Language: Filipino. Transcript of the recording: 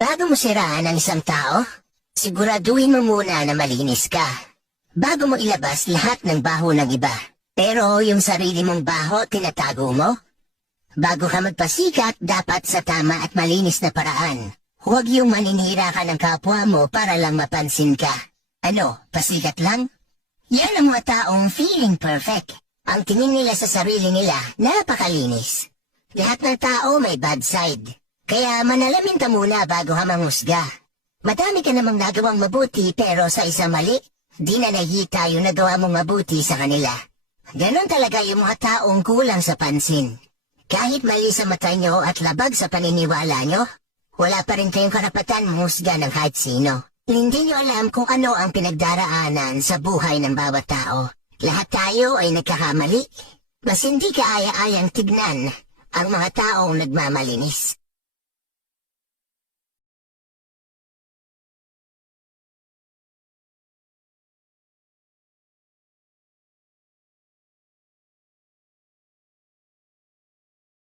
Bago mo siraan ang isang tao, siguraduhin mo muna na malinis ka. Bago mo ilabas lahat ng baho ng iba. Pero yung sarili mong baho, tinatago mo? Bago ka magpasikat, dapat sa tama at malinis na paraan. Huwag yung maninira ka ng kapwa mo para lang mapansin ka. Ano, pasikat lang? Yan ang mga taong feeling perfect. Ang tingin nila sa sarili nila, napakalinis. Lahat ng tao may bad side. Kaya manalamin ka muna bago ka manghusga. Madami ka namang nagawang mabuti pero sa isang mali, di na nakita yung nagawa mong mabuti sa kanila. Ganon talaga yung mga taong kulang sa pansin. Kahit mali sa mata nyo at labag sa paniniwala nyo, wala pa rin kayong karapatan manghusga ng kahit sino. Hindi nyo alam kung ano ang pinagdaraanan sa buhay ng bawat tao. Lahat tayo ay nagkakamali. Mas hindi kaaya-ayang tignan ang mga taong nagmamalinis.